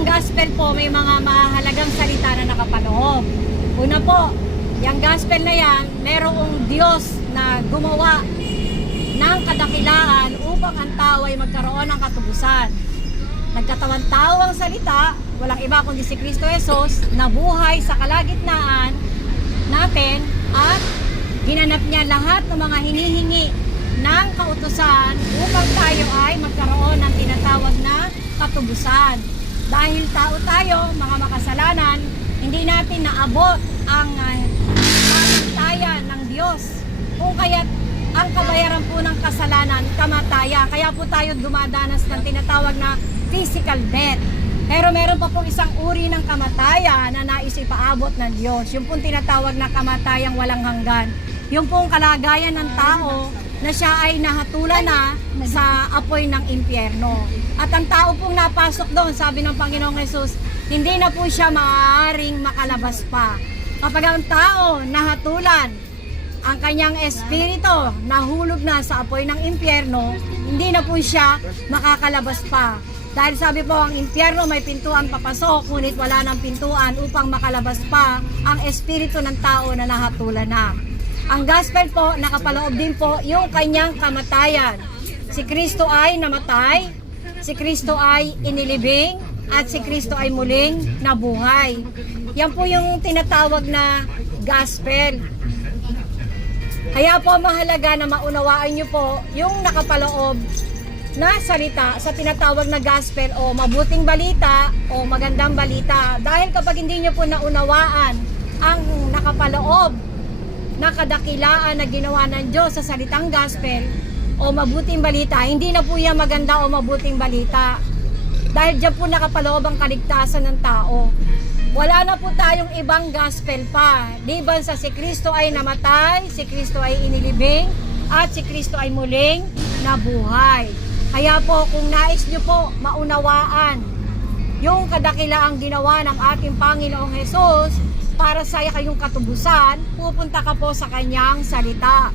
ang gospel po may mga mahalagang salita na nakapaloob. Una po, yung gospel na yan, merong Diyos na gumawa ng kadakilaan upang ang tao ay magkaroon ng katubusan. Nagkatawan tao ang salita, walang iba kundi si Kristo Jesus, na buhay sa kalagitnaan natin at ginanap niya lahat ng mga hinihingi ng kautusan upang tayo ay magkaroon ng tinatawag na katubusan. Dahil tao tayo, mga makasalanan, hindi natin naabot ang pamantayan ng Diyos. Kung kaya't ang kabayaran po ng kasalanan, kamatayan. Kaya po tayo dumadanas ng tinatawag na physical death. Pero meron pa pong isang uri ng kamatayan na nais ipaabot ng Diyos. Yung pong tinatawag na kamatayang walang hanggan. Yung pong kalagayan ng tao na siya ay nahatulan na sa apoy ng impyerno. At ang tao pong napasok doon, sabi ng Panginoong Jesus, hindi na po siya maaaring makalabas pa. Kapag ang tao nahatulan, ang kanyang espiritu nahulog na sa apoy ng impyerno, hindi na po siya makakalabas pa. Dahil sabi po, ang impyerno may pintuan papasok, ngunit wala ng pintuan upang makalabas pa ang espiritu ng tao na nahatulan na. Ang gospel po, nakapaloob din po yung kanyang kamatayan. Si Kristo ay namatay, si Kristo ay inilibing, at si Kristo ay muling nabuhay. Yan po yung tinatawag na gospel. Kaya po mahalaga na maunawaan nyo po yung nakapaloob na salita sa tinatawag na gospel o mabuting balita o magandang balita. Dahil kapag hindi nyo po naunawaan ang nakapaloob na kadakilaan na ginawa ng Diyos sa salitang gospel o mabuting balita, hindi na po yan maganda o mabuting balita. Dahil dyan po nakapaloob ang kaligtasan ng tao. Wala na po tayong ibang gospel pa. Liban sa si Kristo ay namatay, si Kristo ay inilibing, at si Kristo ay muling nabuhay. Kaya po kung nais nyo po maunawaan yung kadakilaang ginawa ng ating Panginoong Jesus para sa kayong katubusan, pupunta ka po sa kanyang salita.